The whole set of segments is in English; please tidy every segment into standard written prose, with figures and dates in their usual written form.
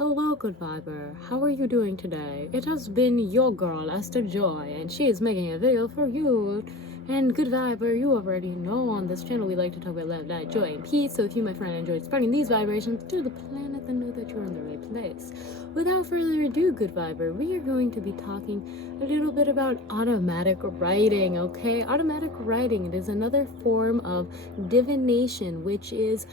Hello, good viber. How are you doing today? It has been your girl, Esther Joy, and she is making a video for you. And good viber, you already know on this channel we like to talk about love, light, joy, and peace. So if you, my friend, enjoyed spreading these vibrations to the planet, then know that you're in the right place. Without further ado, good viber, we are going to be talking a little bit about automatic writing, okay? Automatic writing, it is another form of divination, which is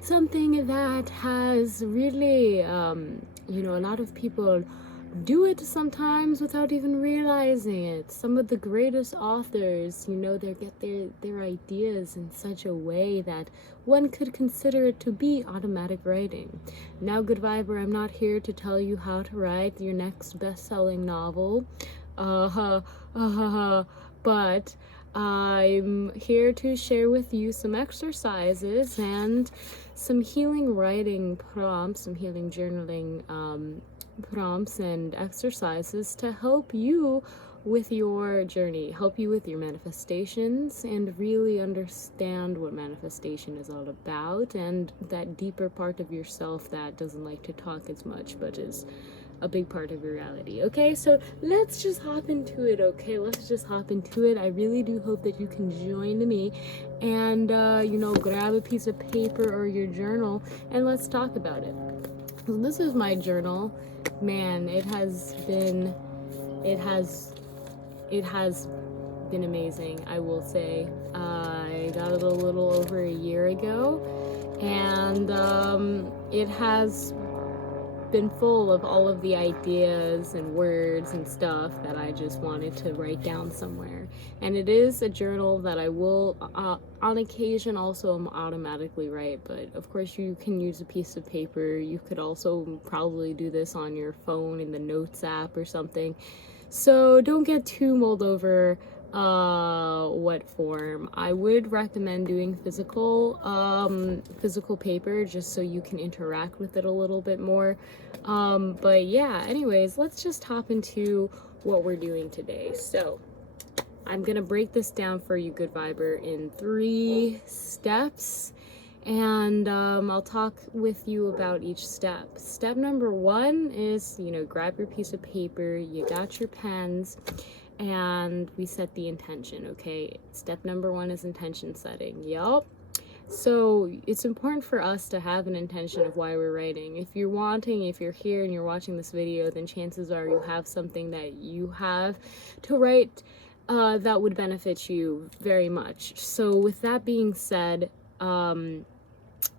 something that has really, a lot of people do it sometimes without even realizing it. Some of the greatest authors, they get their ideas in such a way that one could consider it to be automatic writing. Now, good viber, I'm not here to tell you how to write your next best-selling novel, but I'm here to share with you some exercises and some healing writing prompts, some healing journaling prompts and exercises to help you with your journey, help you with your manifestations, and really understand what manifestation is all about, and that deeper part of yourself that doesn't like to talk as much but is a big part of your reality. Okay, so let's just hop into it. Okay, let's just hop into it. I really do hope that you can join me and grab a piece of paper or your journal and let's talk about it. So this is my journal. Man, it has been amazing, I will say. I got it a little over a year ago, and it has been full of all of the ideas and words and stuff that I just wanted to write down somewhere. And it is a journal that I will on occasion also automatically write, but of course you can use a piece of paper. You could also probably do this on your phone in the notes app or something. So don't get too mulled over what form. I would recommend doing physical paper, just so you can interact with it a little bit more. But yeah, anyways, let's just hop into what we're doing today. So I'm gonna break this down for you, good viber, in 3 steps, and I'll talk with you about each step. Step number 1 is, grab your piece of paper, you got your pens, and we set the intention. Okay, step number 1 is intention setting. Yup. So it's important for us to have an intention of why we're writing. If you're here and you're watching this video, then chances are you have something that you have to write that would benefit you very much. So with that being said,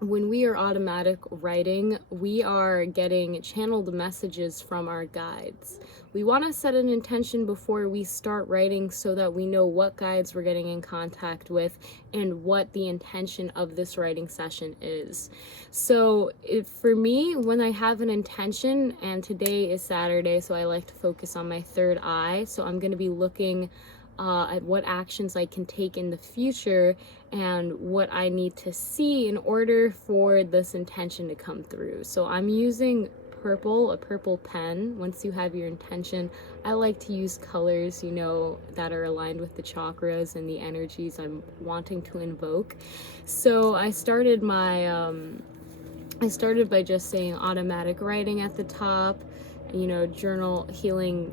when we are automatic writing, we are getting channeled messages from our guides. We want to set an intention before we start writing so that we know what guides we're getting in contact with and what the intention of this writing session is. So for me, when I have an intention, and today is Saturday, so I like to focus on my third eye, so I'm going to be looking at what actions I can take in the future and what I need to see in order for this intention to come through. So I'm using a purple pen. Once you have your intention, I like to use colors, that are aligned with the chakras and the energies I'm wanting to invoke. So I started by just saying automatic writing at the top, journaling,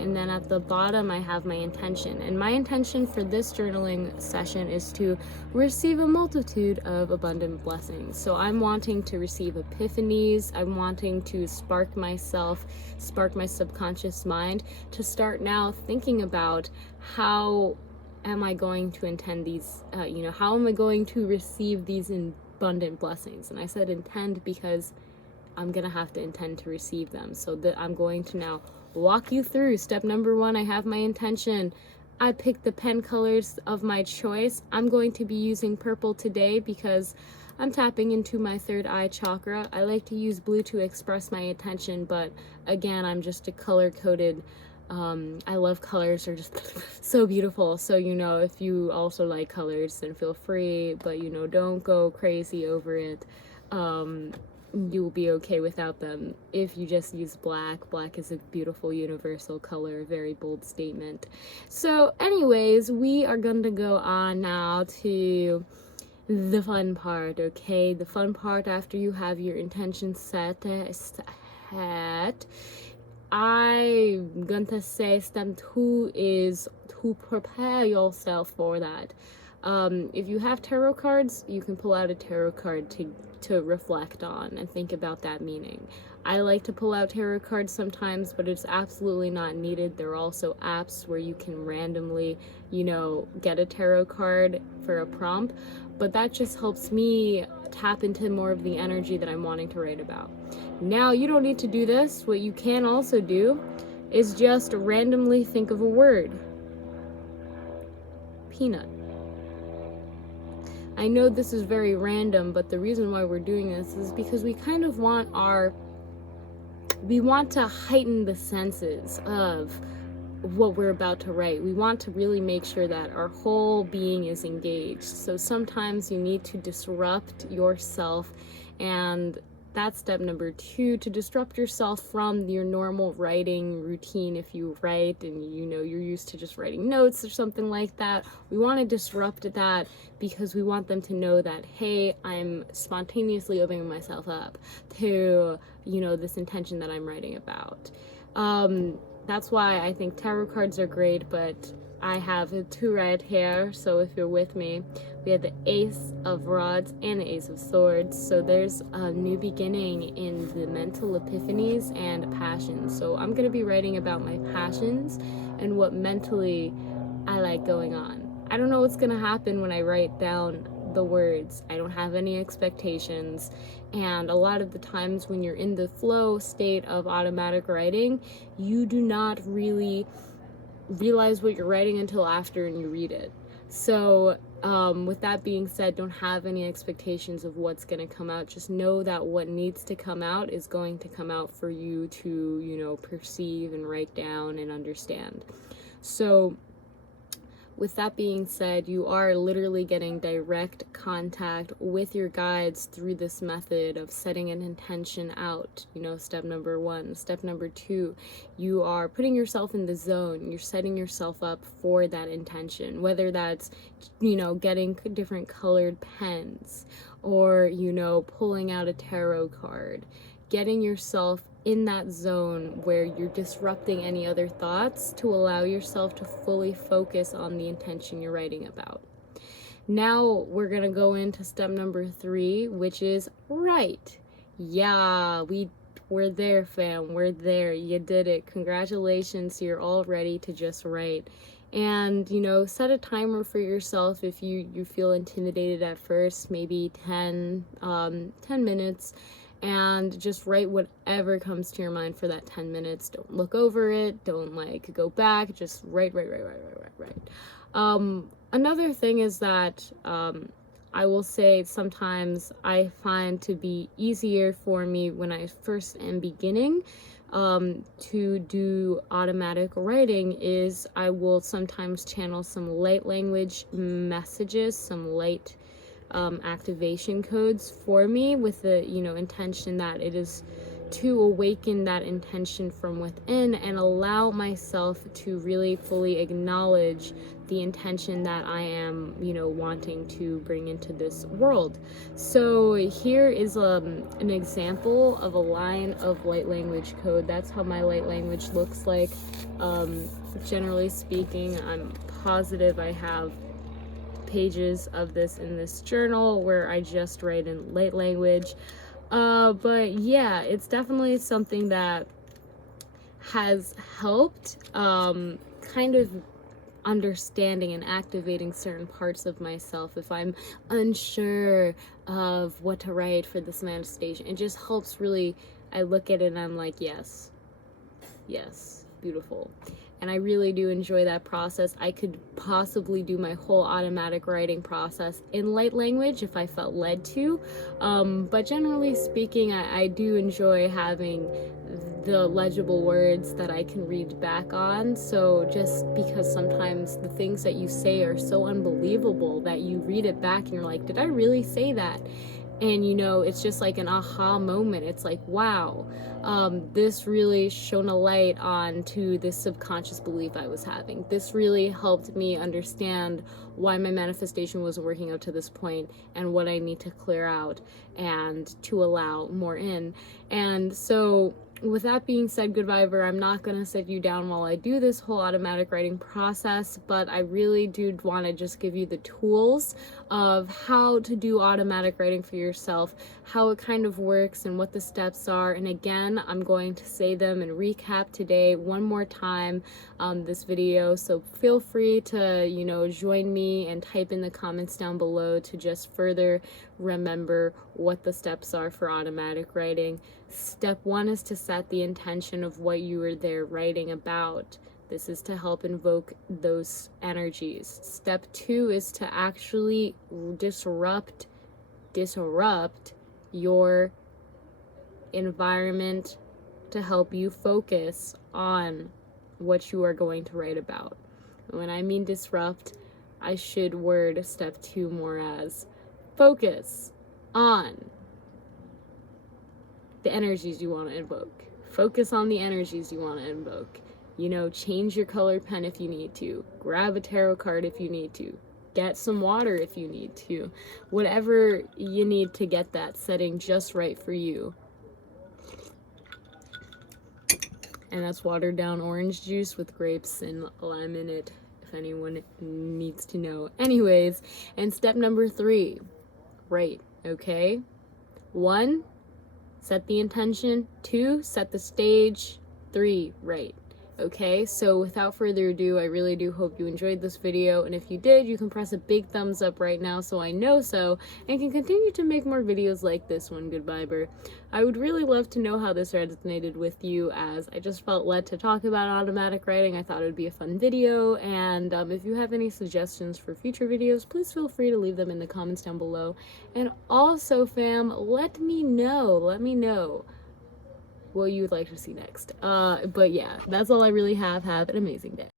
and then at the bottom I have my intention. And my intention for this journaling session is to receive a multitude of abundant blessings. So I'm wanting to receive epiphanies. I'm wanting to spark my subconscious mind to start now thinking about how am I going to intend these, how am I going to receive these abundant blessings. And I said intend because I'm gonna have to intend to receive them. So that I'm going to now walk you through step number 1. I have my intention. I picked the pen colors of my choice. I'm going to be using purple today because I'm tapping into my third eye chakra. I like to use blue to express my intention, but again, I'm just a color-coded. I love colors. They're just so beautiful. So, if you also like colors, then feel free, but, don't go crazy over it. You will be okay without them if you just use black. Black is a beautiful universal color, a very bold statement. So anyways, we are going to go on now to the fun part, okay? The fun part after you have your intention set. I'm gonna say step 2 is to prepare yourself for that. If you have tarot cards, you can pull out a tarot card to reflect on and think about that meaning. I like to pull out tarot cards sometimes, but it's absolutely not needed. There are also apps where you can randomly, get a tarot card for a prompt, but that just helps me tap into more of the energy that I'm wanting to write about. Now, you don't need to do this. What you can also do is just randomly think of a word. Peanut. I know this is very random, but the reason why we're doing this is because we kind of want to heighten the senses of what we're about to write. We want to really make sure that our whole being is engaged. So sometimes you need to disrupt yourself, and that's step number 2, to disrupt yourself from your normal writing routine. If you write and you're used to just writing notes or something like that, we want to disrupt that because we want them to know that, hey, I'm spontaneously opening myself up to, this intention that I'm writing about. That's why I think tarot cards are great, but I have 2 right here, so if you're with me, we have the Ace of Rods and the Ace of Swords. So there's a new beginning in the mental epiphanies and passions. So I'm going to be writing about my passions and what mentally I like going on. I don't know what's going to happen when I write down the words. I don't have any expectations. And a lot of the times when you're in the flow state of automatic writing, you do not really realize what you're writing until after and you read it. So with that being said, don't have any expectations of what's going to come out. Just know that what needs to come out is going to come out for you to, perceive and write down and understand. So with that being said, you are literally getting direct contact with your guides through this method of setting an intention out. Step number 1. Step number 2, you are putting yourself in the zone. You're setting yourself up for that intention, whether that's, getting different colored pens or, pulling out a tarot card, getting yourself in that zone where you're disrupting any other thoughts to allow yourself to fully focus on the intention you're writing about. Now we're gonna go into step number 3, which is write. Yeah, we're there, fam. We're there. You did it. Congratulations. You're all ready to just write. And, set a timer for yourself if you feel intimidated at first, maybe 10 minutes. And just write whatever comes to your mind for that 10 minutes. Don't look over it. Don't go back. Just write. Another thing is that I will say sometimes I find to be easier for me when I first am beginning to do automatic writing is I will sometimes channel some light language messages, some light activation codes for me with the intention that it is to awaken that intention from within and allow myself to really fully acknowledge the intention that I am wanting to bring into this world. So here is an example of a line of light language code. That's how my light language looks like. Generally speaking, I'm positive I have pages of this in this journal where I just write in light language. But yeah, it's definitely something that has helped kind of understanding and activating certain parts of myself if I'm unsure of what to write for this manifestation. It just helps really. I look at it and I'm like, yes, beautiful. And I really do enjoy that process. I could possibly do my whole automatic writing process in light language if I felt led to. But generally speaking, I do enjoy having the legible words that I can read back on. So just because sometimes the things that you say are so unbelievable that you read it back and you're like, did I really say that? And you know, it's just like an aha moment. It's like, wow, this really shone a light on to this subconscious belief I was having. This really helped me understand why my manifestation wasn't working out to this point, and what I need to clear out and to allow more in. And so with that being said, Good Viber, I'm not going to sit you down while I do this whole automatic writing process, but I really do want to just give you the tools of how to do automatic writing for yourself, how it kind of works and what the steps are. And again, I'm going to say them and recap today one more time, this video. So feel free to, you know, join me and type in the comments down below to just further remember what the steps are for automatic writing. Step 1 is to set the intention of what you are there writing about. This is to help invoke those energies. Step 2 is to actually disrupt your environment to help you focus on what you are going to write about. When I mean disrupt, I should word step 2 more as focus on the energies you want to invoke. Focus on the energies you want to invoke. You know, change your colored pen if you need to. Grab a tarot card if you need to. Get some water if you need to. Whatever you need to get that setting just right for you. And that's watered down orange juice with grapes and lime in it, if anyone needs to know. Anyways, and step number 3, write, okay? 1, set the intention. 2, set the stage. 3, write. Okay, so without further ado, I really do hope you enjoyed this video, and if you did, you can press a big thumbs up right now so I know so, and can continue to make more videos like this one, Good Viber. I would really love to know how this resonated with you, as I just felt led to talk about automatic writing. I thought it would be a fun video, and if you have any suggestions for future videos, please feel free to leave them in the comments down below. And also, fam, let me know what you would like to see next. But yeah, that's all I really have. Have an amazing day.